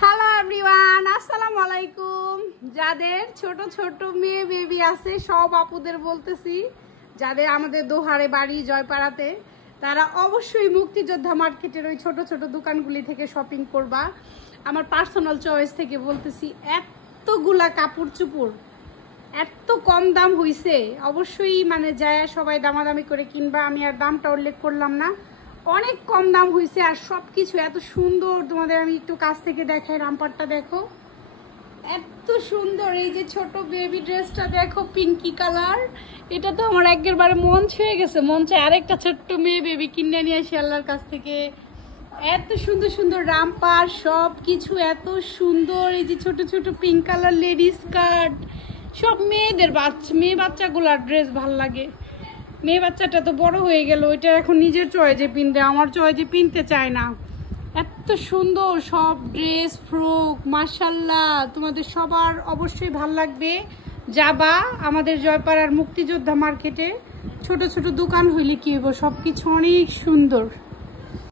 Hello everyone, আসসালামু আলাইকুম। যাদের ছোট ছোট মেয়ে বেবি আছে সব আপুদের বলতেছি, যাদের আমাদের দোহারে বাড়ি জয়পাড়াতে, তারা অবশ্যই মুক্তিযোদ্ধা মার্কেটের ওই ছোট ছোট দোকানগুলি থেকে শপিং করবা। আমার পার্সোনাল চয়েস থেকে বলতেছি, এতগুলা কাপড় চুপড় এত কম দাম হইছে, অবশ্যই মানে যায় সবাই দামাদামি করে কিনবা। আমি আর দামটা উল্লেখ করলাম না, অনেক কম দাম হয়েছে। আর সব কিছু এত সুন্দর, তোমাদের আমি একটু কাছ থেকে দেখাই। রামপারটা দেখো, এত সুন্দর। এই যে ছোট বেবি ড্রেসটা দেখো, পিঙ্কি কালার, এটা তো আমার একেবারে মন ছুঁয়ে গেছে। মন চায় আরেকটা ছোট্ট মেয়ে বেবি কিনে নিয়ে আসি আল্লাহর কাছ থেকে। এত সুন্দর সুন্দর রামপার, সব কিছু এত সুন্দর। এই যে ছোট ছোট পিঙ্ক কালার লেডিস স্কার্ট, সব মেয়েদের মেয়ে বাচ্চাগুলার ড্রেস ভাল লাগে। মেয়ে বাচ্চাটা তো বড় হয়ে গেল, ওইটা এখন নিজের চয়েজে পিনতে, আমার চয়েজে পিনতে চায় না। এত সুন্দর সব ড্রেস ফ্রক, মাশাল্লাহ, তোমাদের সবার অবশ্যই ভাল লাগবে। যাবা আমাদের জয়পাড়ার মুক্তিযোদ্ধা মার্কেটে, ছোট ছোট দোকান হইলে কি হইব, সব কিছু অনেক সুন্দর।